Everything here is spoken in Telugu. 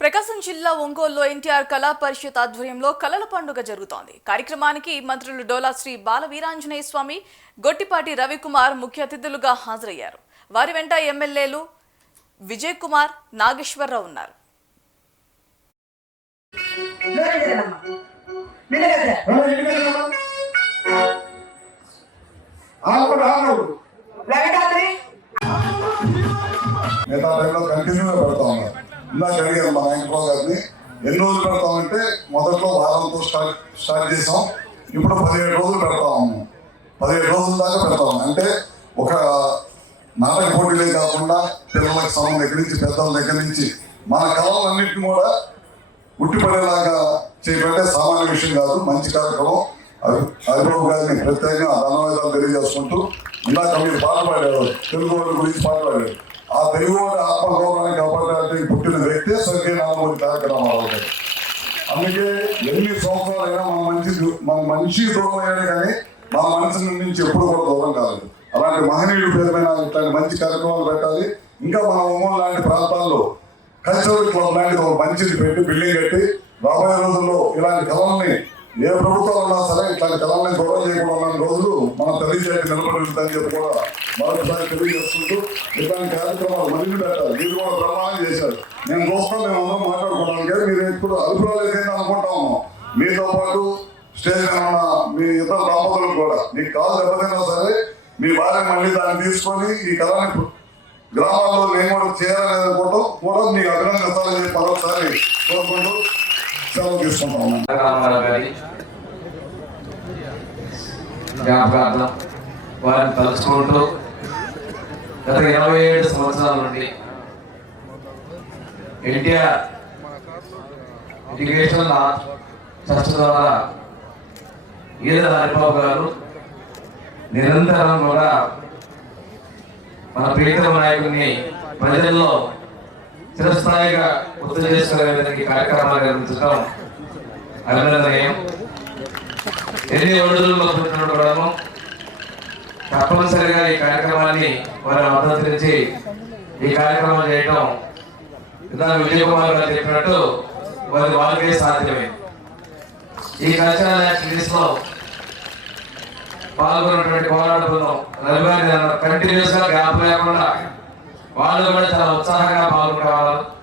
ప్రకాశం జిల్లా ఒంగోలులో ఎన్టీఆర్ కళా పరిషత్ ఆధ్వర్యంలో కళల పండుగ జరుగుతోంది. కార్యక్రమానికి మంత్రులు డోలా శ్రీ బాల వీరాంజనేయ స్వామి గొట్టిపాటి రవికుమార్ ముఖ్య అతిథులుగా హాజరయ్యారు. వారి వెంట ఎమ్మెల్యేలు విజయ్ కుమార్ నాగేశ్వరరావు ఉన్నారు. మిగతా టైంలో కంటిన్యూగా పెడతా. ఇందాక అడిగాను మా వెంకటరావు గారిని. ఎన్ని రోజులు పెడతామంటే మొదట్లో వారంతో స్టార్ట్ స్టార్ట్ చేసాం. ఇప్పుడు పదిహేడు రోజులు పెడతాము. పదిహేడు రోజుల దాకా పెడతాం అంటే ఒక నాటక పోటీలే కాకుండా పిల్లలకు సమయం దగ్గర నుంచి పెద్దల దగ్గర నుంచి మన కళలన్నింటినీ కూడా ఉట్టిపడేలాగా చేయబట్టే సామాన్య విషయం కాదు మంచి కార్యక్రమం. అది హరిబాబు గారిని ప్రత్యేకంగా ధన్యవాదాలు తెలియజేసుకుంటూ ఇందాక మీరు పాట పాడారు తెలుగు వాళ్ళ గురించి పాటలాడారు ఆ తెలుగు వాళ్ళ ఆత్మగౌరవాన్ని కాపాడడానికి పుట్టిన వ్యక్తి స్వర్గీయ నామూరి కార్యక్రమాలు గారు అందుకే ఎన్ని సంవత్సరాలైనా మన మంచి మన మంచి దూరం అయ్యాడు కానీ మన మనసు నుంచి ఎప్పుడు కూడా దూరం కాదు. అలాంటి మహనీయుడి పేరు మీద ఇట్లాంటి మంచి కార్యక్రమాలు పెట్టాలి. ఇంకా మన ఒంగోలు లాంటి ప్రాంతాల్లో కల్చరల్ క్లబ్ లాంటిది ఒక మంచిది పెట్టి బిల్డింగ్ కట్టి రాబోయే రోజుల్లో ఇలాంటి కళల్ని ఏ ప్రభుత్వం ఉన్నా సరే ఇట్లాంటి కళల్ని దూరం చేయకుండా ఉన్న రోజులు మన నిలబడి ఉంటుందని చెప్పి కూడా మరొకసారి తెలియజేస్తుంటూ ఇట్లాంటి కార్యక్రమాలు మరిన్ని పెట్టాలి మీరు కూడా ప్రమాణం చేశారు నేను చూస్తాను మేము అందరం మాట్లాడుకుంటాం కానీ మీరు ఇప్పుడు అభిప్రాయాలు అనుకుంటాము. మీతో పాటు స్టేజ్ ఉన్న మీ ఇద్దరు దంపతులకు కూడా. మీకు కాదు ఎవరైనా సరే మీ భార్య మళ్ళీ దాన్ని తీసుకొని ఈ కళని గ్రామాల్లో మేము కూడా చేయాలనేది కూడా కూడా మీకు అభినందిస్తారని చెప్పి మరొకసారి కోరుకుంటూ సెలవు తీసుకుంటాము జ్ఞాపకార్థం వారిని తలుచుకుంటూ గత ఇరవై ఏడు సంవత్సరాల నుండి ఎన్టీఆర్ ఎడ్యుకేషన్ ట్రస్ట్ ద్వారా ఈద హరిబాబు గారు నిరంతరం కూడా మన ప్రీతమ నాయకుడిని ప్రజల్లో చిరస్థాయిగా గుర్తు చేసుకునే విధంగా ఈ కార్యక్రమాలు నిర్మించడం అభినందనీయం. ఎన్ని ఒడిదుల్లో పుట్టినప్పుడు తప్పనిసరిగా ఈ కార్యక్రమాన్ని వారి మద్దతునిచ్చి ఈ కార్యక్రమం చేయటం ఇందాక విజయ్ కుమార్ గారు చెప్పినట్టు వారి వాళ్ళకే సాధ్యమే. ఈ కల్చరల్ యాక్టివిటీస్లో పాల్గొన్నటువంటి పోరాట బృందం రవివారి కంటిన్యూస్గా గ్యాప్ లేకుండా వాళ్ళు కూడా చాలా ఉత్సాహంగా పాల్గొనే వాళ్ళు